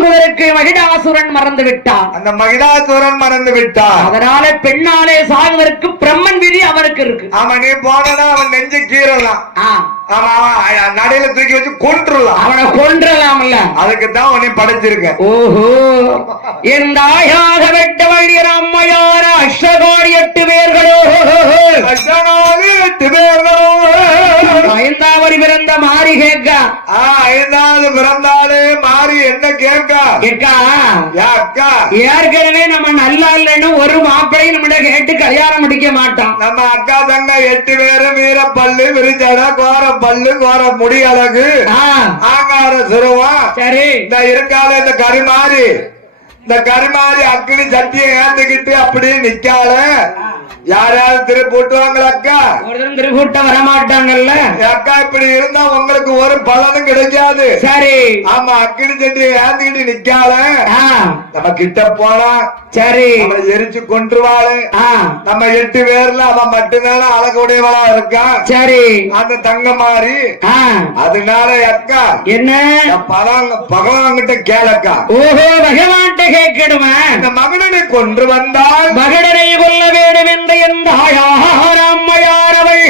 வாங்குவதற்கு மகிடாசுரன் மறந்து விட்டான் அந்த மகிடாசுரன் மறந்து விட்டான் அதனால பெண்ணாலே சாகுவதற்கு பிரம்மன் விதி அவருக்கு இருக்கு. ஆமா நீ போனா அவன் நெஞ்சு கீறலாம். அவன் நடையில தூக்கி வச்சு கொண்டுலாம் அவனை கொன்றலாம்ல அதுக்கு தான் உன்னை படைச்சிருக்க ஓஹோ. எந்தாயாக வெட்ட வழியர் அம்மையார அஷ்டகோடி எட்டு பேர்களோ. ஐந்தாவரி பிறந்த மாறி கேட்க. ஆ, ஐந்தாவது பிறந்தாலே மாறி என்ன கேட்கா? கேட்கா? யா அக்கா ஏற்கனவே நம்ம நல்லா இல்லைன்னு ஒரு மாப்பிளையும் நம்மகிட்ட கேட்டு கல்யாணம் முடிக்க மாட்டோம். நம்ம அக்கா தங்க எட்டு பேரும் வீர பல்லு விரிச்சட கோர பல்லு கோர முடி அழகு ஆ, ஆங்கார சுருவா சரி. இந்த இருக்கால இந்த கரிமாரி. இந்த கரிமாரி அக்கினி சட்டியை ஏந்துக்கிட்டு அப்படியே நிக்கால யாராவது திரு போட்டுவாங்களா அக்கா? ஒருத்தரும் திருக்கூட்ட வர மாட்டாங்கல்ல அக்கா இப்படி இருந்தா உங்களுக்கு ஒரு பலனும் கிடைக்காது. சரி. ஆமா அக்கினி சட்டியை ஏந்துக்கிட்டு நிக்கால நம்ம கிட்ட போனா சரி. அவளை எரிச்சு கொன்றுவாளு. நம்ம எட்டு பேர்ல அவன் மட்டும்தானே அழகுடையவளா இருக்கான் சரி. அந்த தங்க மாறி அதனால அக்கா என்ன? பகவான் பகவான் கிட்ட கேளக்கா. ஓஹோ பகவான்கிட்ட கேட்கணுமா? இந்த மகனை கொன்று வந்தால் மகடனை கொல்ல என்ற எந்த அம்மையானவள்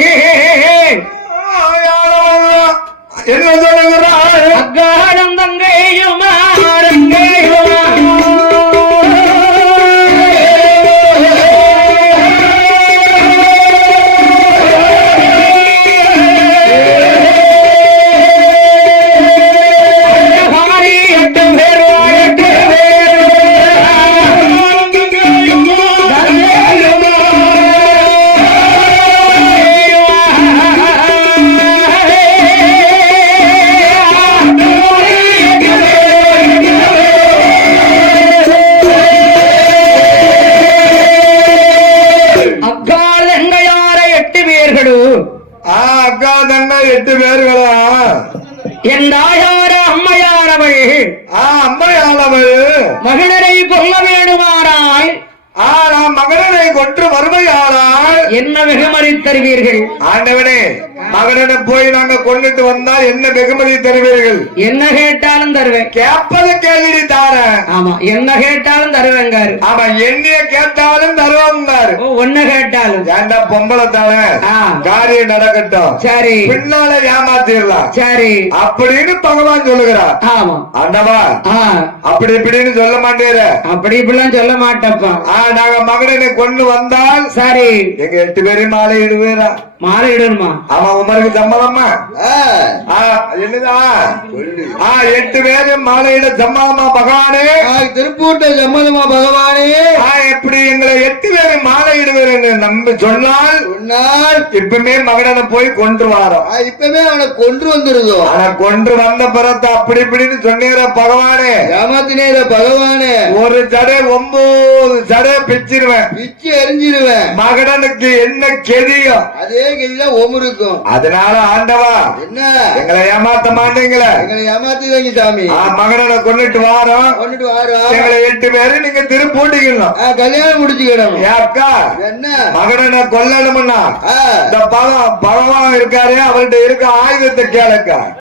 என்ன எட்டு பேர்களா? என் தாயார அம்மையானவள். ஆ அம்மையானவள். மகிழரை கொல்ல வேண்டுமாறாய் ஆ நான் மகனை கொன்று வறுமையானால் என்ன வெகுமதி தருவீர்கள்? ஆண்டவனே மகனை போய் நாங்க கொண்டுட்டு வந்தா என்ன வெகுமதி தருவீர்கள்? என்ன கேட்டாலும் தருவேன். கேப்பது கேள்வி தாரேன். ஆமா என்ன கேட்டாலும் தருவேங்காரு ஆமா என்னைய கேட்டாலும் தருவாங்காரு ஓ, ஒண்ணு கேட்டாலும். ஏன்டா பொம்பளை தானே. காரியம் நடக்கட்டும். சரி. பின்னால ஏமாத்திடலாம் சரி. அப்படின்னு பகவான் சொல்லுகிறார். ஆமா. ஆ. அப்படி இப்படின்னு சொல்ல மாட்டேற. அப்படி இப்படிலாம் சொல்ல மாட்டப்பா. நாங்க மகனை கொண்டு வந்தால் சரி. எங்க எட்டு பேரையும் மாலை இடுவேரா மாலை இடணுமா? அவன் உமருக்கு சம்மதமா ஆ, என்னதா? ஆ எட்டு பேரும் மாலையிட சம்மதமா பகவானே. திருப்பூட்ட சம்மதமா பகவானே. ஆ எப்படி எங்களை எட்டு பேரும் மாலை இடுவேன்னு நம்பி சொன்னால் சொன்னால் இப்பவுமே மகனை போய் கொண்டு வாரோம் இப்பவே அவனை கொன்று வந்துருதோ? ஆனா கொண்டு வந்த பிறகு அப்படி இப்படின்னு சொன்னீர பகவானே. ஏமாத்தினேர பகவானே. ஒரு ஜடை ஒன்பது ஜடை பிச்சிருவேன். பிச்சு எரிஞ்சிருவேன் மகடனுக்கு என்ன கெதியும் அதே கதியில ஓமுருக்கும் அதனால ஆண்டவா என்ன? எங்களை ஏமாத்த மாட்டீங்களே. எங்களை ஏமாத்திதாங்க சாமி. ஆ, மகடனை கொண்டுட்டு வாரோம் கொண்டுட்டு வாரா. எங்களை எட்டு பேரும் நீங்க திருப்பூட்டிக்கணும். கல்யாணம் முடிச்சுக்கிடணும் ஏன் அக்கா என்ன? மகடனை கொல்லணும்னா இந்த பகவான் இருக்காரு அவர்கிட்ட இருக்க ஆயுதத்தை கேளுக்கா